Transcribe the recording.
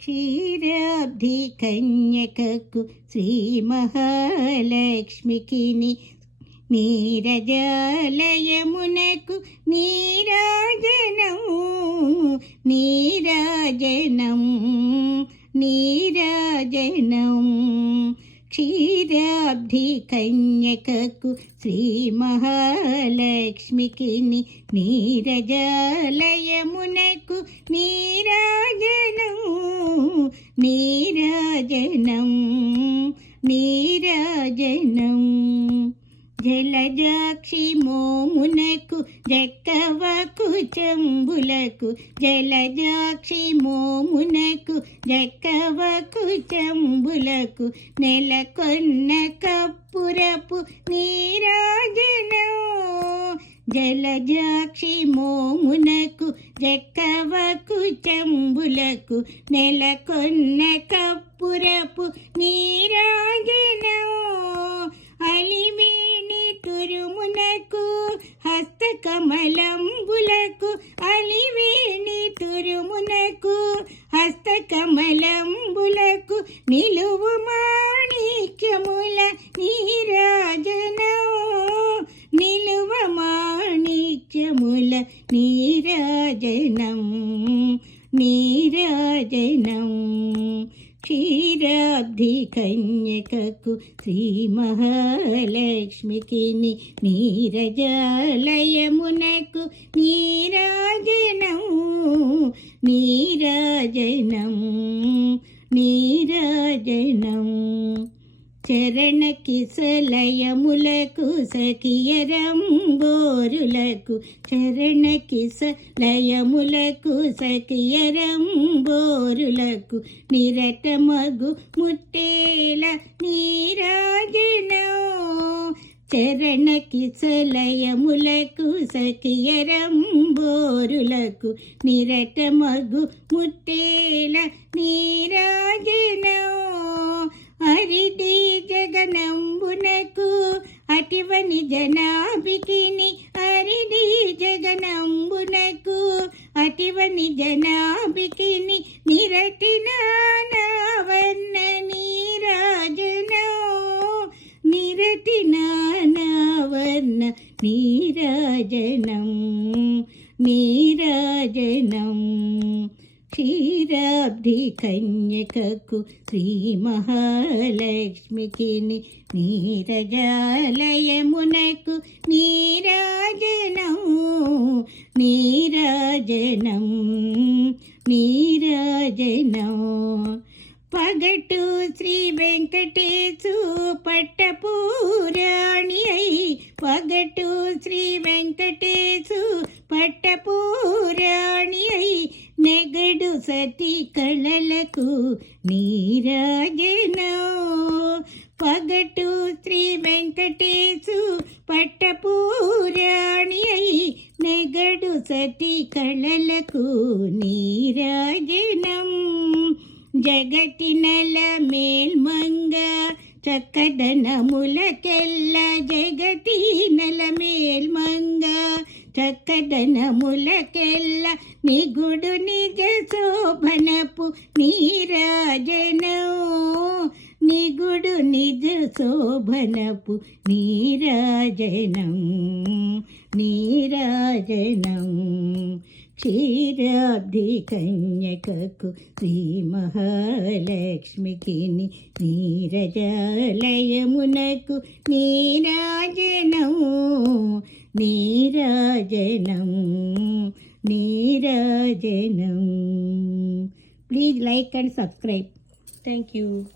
క్షీరాబ్ధి కన్యకకు శ్రీ మహాలక్ష్మికి నీరజాలయమునకు నీరాజనం నీరాజనం నీరాజనం క్షీరాబ్ధి కన్యకకు శ్రీ మహాలక్ష్మికి నీరజాలయమునకు నీరాజనం నీరాజనం నీరాజనం జలజాక్షి మోమునకు జక్కవకు చెంబులకు జలజాక్షి మోమునకు జక్కవకు చెంబులకు నెలకొన్న కప్పురపు నీరాజనం జలజాక్షి మోమునకు జక్కవకు చెంబులకు నెలకొన్న కప్పురపు నీరాజనం అలివేణి తురుమునకు హస్తకమలంబులకు అలివేణి తురుమునకు హస్తకమలంబులకు నిలువు మాణిక్యముల నీరాజనం నిలువ మాణిక్యముల నీరాజనం నీరాజనం క్షీరాబ్ధి కన్యకకు శ్రీ మహాలక్ష్మికి నీరజాలయమునకు నీరాజనం నీరాజనం నీరాజనం చరణ కిసలయములకు సఖియరంబోరులకు చరణ కిసలయములకు సఖియరంబోరులకు నిరతమగు ముట్టేల నీరాజనం చరణ కిసలయములకు సఖియరంబోరులకు నిరతమగు ముట్టేల నీరాజనం హరిది జగనంబునకు అటివని జనాభికిని హరిది జగనంబునకు అటివని జనాభికిని నిరతిన నావర్ణ నీరాజనం నిరతిన నావర్ణ నీరాజనం నీరాజనం క్షీరాబ్ధి కన్యకకు శ్రీ మహాలక్ష్మికి నీరజాలయమునకు నీరాజనం నీరాజనం నీరాజనం పగటు శ్రీ వెంకటేశు పట్టపురాణి అయి పగటు శ్రీ వెంకటేశు పట్టపురాణి అయి నెగడు సతి కళలకు నీరాజనం పగటు శ్రీ వెంకటేశు పట్టపురాణి అయి నెగడు సతి కళలకు నీరాజనం జగతి నల మేల్మంగ చక్కదనములకెల్ల జగతి నల మేల్మంగ చక్కదనములకెల్ల నిగుడు నిజ శోభనపు నీరాజనం నిగుడు నిజ శోభనపు నీరాజనం నీరాజనం క్షీరాబ్ధి కన్యకకు శ్రీ మహాలక్ష్మికి నీరజాలయమునకు నీరాజనం నీరాజనం నీరాజనం. Please like and subscribe. Thank you.